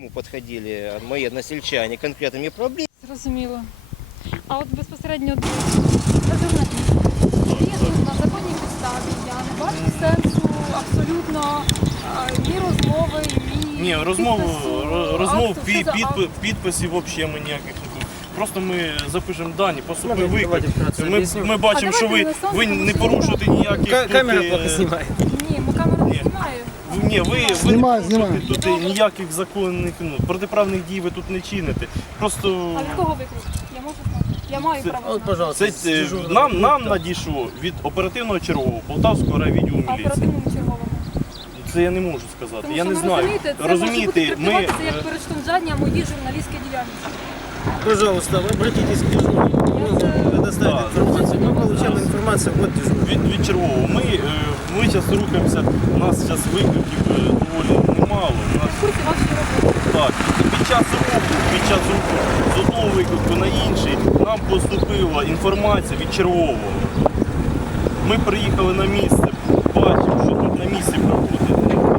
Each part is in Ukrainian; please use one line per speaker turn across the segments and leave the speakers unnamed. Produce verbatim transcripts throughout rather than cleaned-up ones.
Чому підходили мої односельчани конкретними проблемами?
Зрозуміло. А от безпосередньо до журналістів. На законній підставі я не бачу сенсу абсолютно а, ні розмови, ні
Ні, розмов,
підпису,
розмов
акту,
пі,
все за
підпи-
актом.
підписів взагалі ми ніяких не будемо. Просто ми запишемо дані, поступив
Давайте
виклик.
вкратце
Ми,
об'ясню.
ми бачимо,
А
що ви,
давайте
ви
на
не
сонце,
порушуєте ніяких...
Ка-
тут,
камера
е,
плохо знімає.
Ні, ми камеру не
Ні.
знімаю.
Ні, ви, ви
Знімаю,
не
знімаю.
порушуєте тут ніяких законних, ну, протиправних дій ви тут не чините. Просто
А від кого виклик? Я можу знати? Я маю
Це-
право
От,
знати.
пожалуйста,
це е,
дежурного
нам, нам
пункту.
надійшло від оперативного чергового Полтавського райвідділу
А
міліції.
оперативному черговому.
Це я не можу сказати.
Тому
я
що
не
ви
знаю.
розумієте, це
Розумієте,
може бути
ми
трактуватися як
е,
перешкоджання моїй журналістській діяльності.
Пожалуйста, вы обратитесь к дежурному.
Я це-
Предоставить
Да.
информацию. Мы получаем информацию от дежурного.
від, від чергового. Ми, е, ми зараз рухаємося, у нас зараз викликів е, доволі немало. У
Я
нас
в курсі вашої роботи.
так, під час руху, під час руху з одного виклику на інший нам поступила інформація від чергового. Ми приїхали на місце, бачимо, що тут на місці проводять.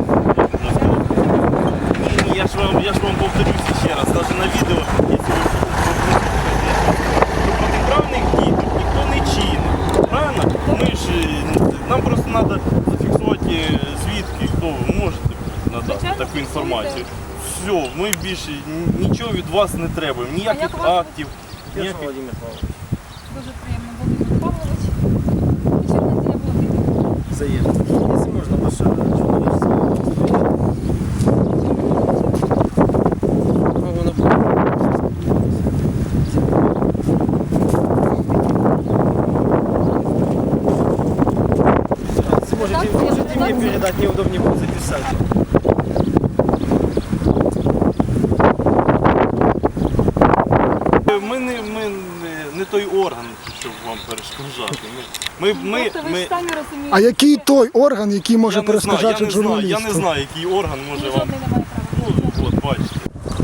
Ні, ні, я ж вам, я ж вам повторюся ще раз, навіть на відео, якщо ви що протиправних дій тут ніхто не чинить. Правильно? Ми ж, е, нам просто треба зафіксувати е, свідки, хто ви можете надати
Звичайно,
таку інформацію.
фіксуйте.
Все, ми більше н- нічого від вас не треба,
А
ніяких
як вас
актів,
Петр
ніяких.
Владимир Павлович.
Дуже приємно, Володимир Павлович. І Чернеця Володимир.
Взаимно. Если можно, ваша журналистская. Ну, вона буде. Если можете, можете мне передать, мне удобнее будет записать.
Ми не, ми не, не той орган, щоб вам перешкоджати. Ми, ми, ми,
Просто ви
ми,
ж самі розумієте.
А який той орган, який може
я не знаю, я
перешкоджати
не знаю, я
журналісту?
не знаю, який орган
Ні,
може вам.
жодний не має права.
Ну, от, бачите.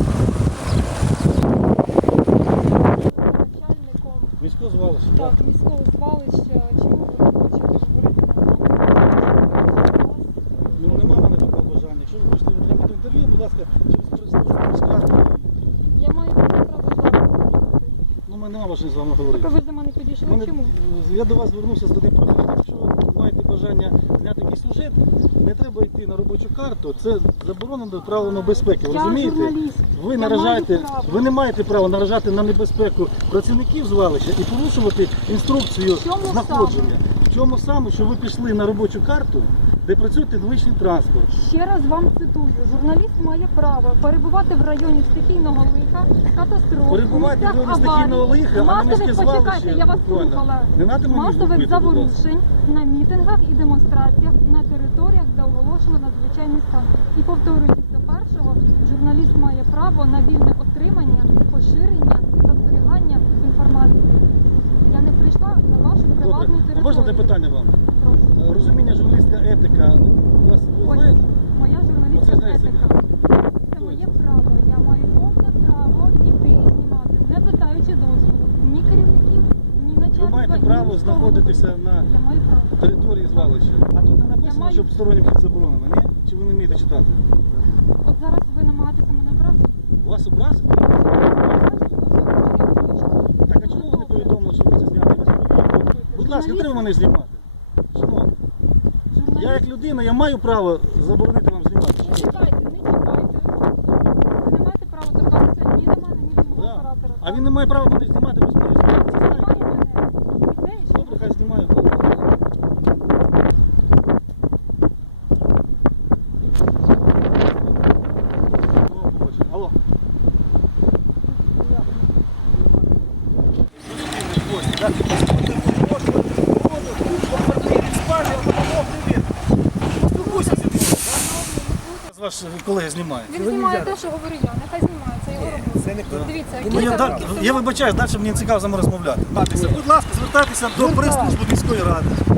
Начальником
Місько звалося.
так, міського звалища, чому ви не хочете говорити на
Ну, нема в мене такого бажання. Якщо ви хочете отримати інтерв'ю, будь ласка, через користувачка.
Я маю право з вами говорити.
Ну, ми нема бажання з вами
Так
говорити.
ви ж до мене підійшли,
Мене-
чому?
Я до вас звернувся з одним проханням. Якщо ви маєте бажання зняти якийсь сюжет, не треба йти на робочу карту. Це заборонено правилами безпеки. Ви
Я
розумієте?
журналіст.
Ви
Я
наражаєте,
маю право.
ви не маєте права наражати на небезпеку працівників звалища і порушувати інструкцію
В чому
знаходження. В чому саме, що ви пішли на робочу карту, де працює підвищений транспорт.
Ще раз вам цитую. Журналіст має право перебувати в районі стихійного лиха, катастроф,
Перебувати в
місцях
районі стихійного
аварій,
лиха, а на
масових,
міське
почекайте,
звалище
я вас
буквально.
слухала,
Не надо мені
масових
зробити, будь ласка.
заворушень на мітингах і демонстраціях на територіях, де оголошено надзвичайний стан. І повторюючись до першого, журналіст має право на вільне отримання, поширення та зберігання інформації. Я не прийшла на вашу
Добре.
приватну
А
територію.
можна запитання вам?
Прошу.
Е, Розуміння журналістська етика у вас ви
Ось
знаєте?
моя журналістська
Оце знаєте,
етика. Це моє право. Я маю повне право іти і знімати, не питаючи дозволу ні керівників, ні начальства.
Ви маєте
ні
право
міського
знаходитися
голови.
на
Я маю право.
території звалища. А тут не написано,
маю-
що стороннім вхід заборонено, ні? Чи ви не вмієте читати?
От зараз ви намагаєтеся мене брати.
У вас образ? Так, а чому ви не повідомили, що ви це зняли? Будь ласка, не треба мене знімати. Шановні, я як людина, я маю право заборонити вам знімати.
Не читайте, не чіпайте. Ви не маєте права торкатися ні до мене, ні до мого
Да.
оператора.
А він не має права мене знімати без моєї згоди. Це знаєте?
Знімає мене. Ідеї, що
Добре, хай знімає. Алло. Ваш колега знімає.
Він знімає те, що говорю я. Нехай знімає, це його робота. Дивіться, як
Ну, я,
кілька
да-
років
я вибачаюсь, далі мені цікаво з вами розмовляти. Будь ласка, звертайтеся до прес-служби міської ради.